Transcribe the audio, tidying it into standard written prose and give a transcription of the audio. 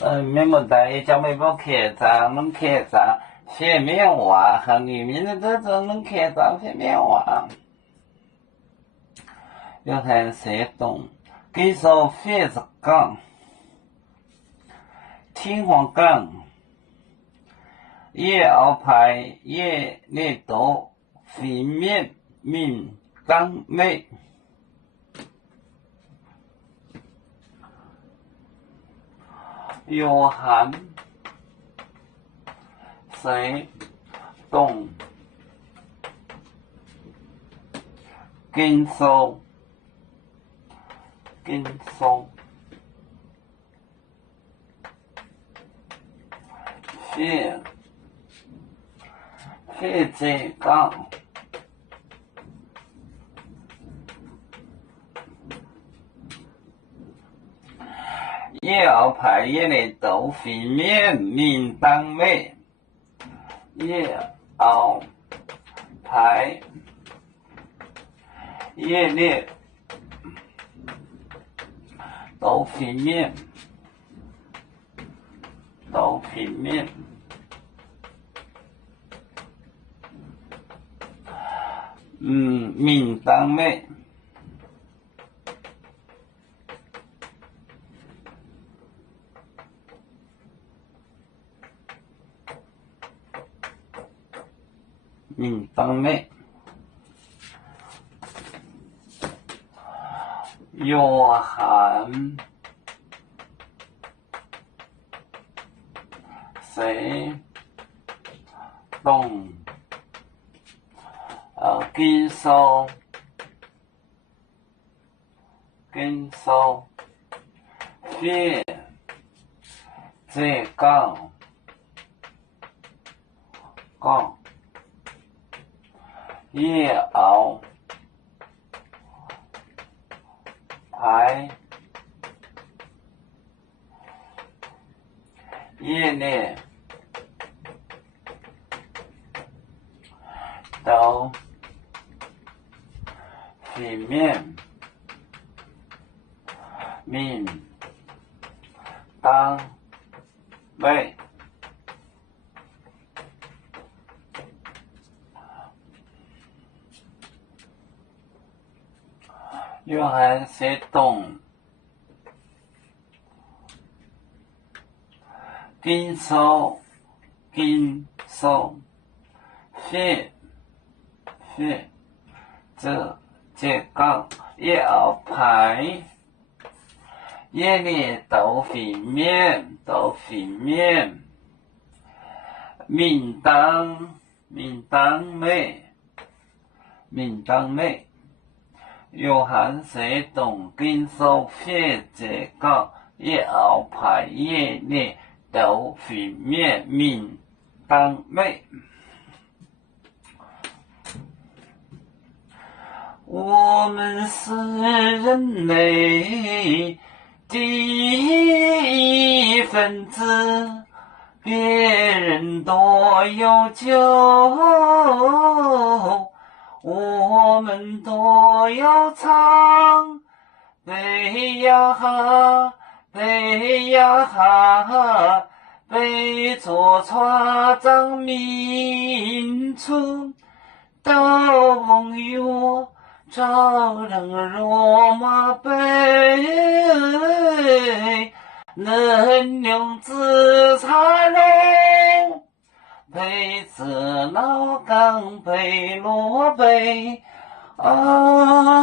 面目大叫没不开张，能开张，写面话，和里面的这种能开张写面话。要看山东，给说反是讲，天皇讲，叶鳌牌叶列多，非面命当妹。约翰山东甘肃反浙江叶鳌牌叶列多，非面命当妹。叶鳌牌叶列都平面，命当妹。命当妹。约翰山东甘肃反浙江叶鳌牌叶列都平面命当妹。约翰山东甘肃反浙江叶鳌牌叶列都平面命当妹。约翰山东甘肃反浙江叶鳌牌叶列都平面命当妹。我们是人类第一分子，别人多有酒，我们都要唱，背呀哈，背呀哈，背着船长民族都朋友，招人罗马背，能量自茶龙，配子老岗配罗背啊。